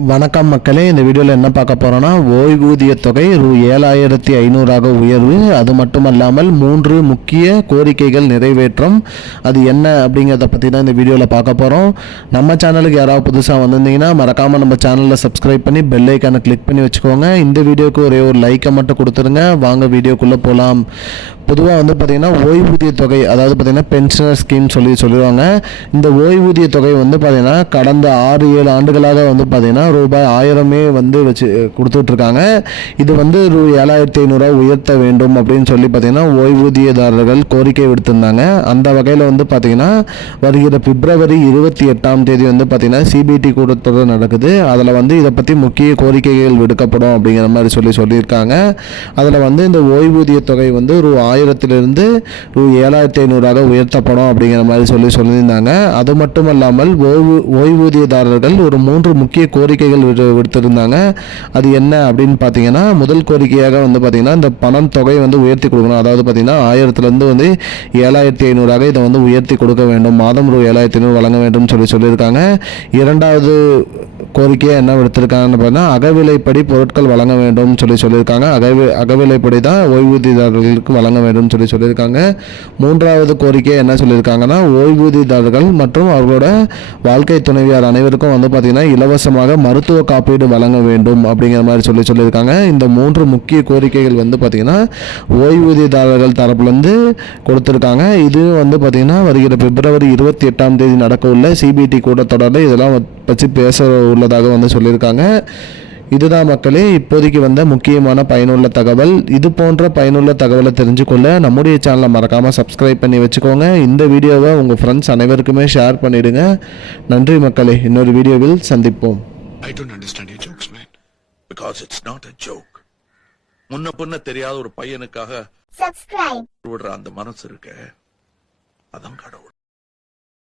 வணக்கம் மக்களே இந்த வீடியோவில் என்ன பார்க்க போகிறோன்னா ஓய்வூதிய தொகை ரூ. ஏழாயிரத்தி ஐநூறாக உயர்வு. அது மட்டுமல்லாமல் மூன்று முக்கிய கோரிக்கைகள் நிறைவேற்றம். அது என்ன அப்படிங்கிறத பற்றி தான் இந்த வீடியோவில் பார்க்க போகிறோம் நம்ம சேனலுக்கு யாராவது புதுசாக வந்திருந்தீங்கன்னா மறக்காமல் நம்ம சேனலில் சப்ஸ்கிரைப் பண்ணி பெல் ஐக்கானை கிளிக் பண்ணி வச்சுக்கோங்க. இந்த வீடியோவுக்கு ஒரே ஒரு லைக்கை மட்டும் கொடுத்துருங்க. வாங்க வீடியோக்குள்ளே போகலாம் பொதுவாக வந்து பார்த்திங்கன்னா ஓய்வூதிய தொகை அதாவது பார்த்திங்கன்னா பென்ஷனர் ஸ்கீம் சொல்லி சொல்லிடுவாங்க. இந்த ஓய்வூதிய தொகை வந்து பார்த்திங்கன்னா கடந்த ஆறு ஏழு ஆண்டுகளாக வந்து பார்த்திங்கன்னா ரூபாய் ஆயிரமே வந்து வச்சு கொடுத்துட்ருக்காங்க. இது வந்து ரூ ஏழாயிரத்தி ஐநூறுரூவா உயர்த்த வேண்டும் அப்படின்னு சொல்லி பார்த்திங்கன்னா ஓய்வூதியதாரர்கள் கோரிக்கை விடுத்திருந்தாங்க. அந்த வகையில் வந்து பார்த்திங்கன்னா வருகிற பிப்ரவரி இருபத்தி எட்டாம் தேதி வந்து பார்த்திங்கன்னா சிபிடி கூட்டத்தொடர் நடக்குது. அதில் வந்து இதை பற்றி முக்கிய கோரிக்கைகள் விடுக்கப்படும் அப்படிங்கிற மாதிரி சொல்லி சொல்லியிருக்காங்க. அதில் வந்து இந்த ஓய்வூதிய தொகை வந்து ரூ ஆயிரத்திலிருந்து ரூ ஏழாயிரத்தி ஐநூறாக உயர்த்தப்படும் அப்படிங்கிற மாதிரி சொல்லி சொல்லியிருந்தாங்க. அது மட்டும் இல்லாமல் ஓய்வு ஓய்வூதியதாரர்கள் ஒரு மூன்று முக்கிய கோரிக்கைகள் விடு விடுத்திருந்தாங்க. அது என்ன அப்படின்னு பார்த்தீங்கன்னா முதல் கோரிக்கையாக வந்து பார்த்தீங்கன்னா இந்த பணம் தொகை வந்து உயர்த்தி கொடுக்கணும். அதாவது பார்த்தீங்கன்னா ஆயிரத்துலேருந்து வந்து ஏழாயிரத்தி ஐநூறாக இதை வந்து உயர்த்தி கொடுக்க வேண்டும். மாதம் ரூ ஏழாயிரத்தி ஐநூறு வழங்க வேண்டும் சொல்லி சொல்லியிருக்காங்க. இரண்டாவது கோரிக்கையை என்ன விடுத்திருக்காங்கன்னு பார்த்தீங்கன்னா அகவிலைப்படி பொருட்கள் வழங்க வேண்டும் சொல்லி சொல்லியிருக்காங்க. அகவி அகவிலைப்படி தான் ஓய்வூதியதாரர்களுக்கு வழங்க வேண்டும் சொல்லி சொல்லியிருக்காங்க. மூன்றாவது கோரிக்கை என்ன சொல்லியிருக்காங்கன்னா ஓய்வூதியதாரர்கள் மற்றும் அவர்களோட வாழ்க்கை துணைவியார் அனைவருக்கும் வந்து பார்த்திங்கன்னா இலவசமாக மருத்துவ காப்பீடு வழங்க வேண்டும் அப்படிங்கிற மாதிரி சொல்லி சொல்லியிருக்காங்க. இந்த மூன்று முக்கிய கோரிக்கைகள் வந்து பார்த்திங்கன்னா ஓய்வூதியதாரர்கள் தரப்புலேருந்து கொடுத்துருக்காங்க. இது வந்து பார்த்திங்கன்னா வருகிற பிப்ரவரி இருபத்தி எட்டாம் தேதி நடக்க உள்ள சிபிடி கூட்டத்தொடரில் இதெல்லாம் பற்றி பேச உள்ளதாக வந்து சொல்லியிருக்காங்க. இதுதான் மக்களே இப்போதைக்கு வந்த முக்கியமான பயனுள்ள தகவல். இது போன்ற பயனுள்ள தகவலை தெரிஞ்சுக்கொள்ள நம்முடைய சேனலை மறக்காமல் சப்ஸ்கிரைப் பண்ணி வச்சுக்கோங்க. இந்த வீடியோவை உங்கள் ஃப்ரெண்ட்ஸ் அனைவருக்குமே ஷேர் பண்ணிடுங்க. நன்றி மக்களே இன்னொரு வீடியோவில் சந்திப்போம். I don't understand your jokes, man. Because it's not a joke. முன்ன பின்ன தெரியாத ஒரு பையனுக்காக subscribe. விடுற அந்த மனசு இருக்க. அதான் கடவுள்.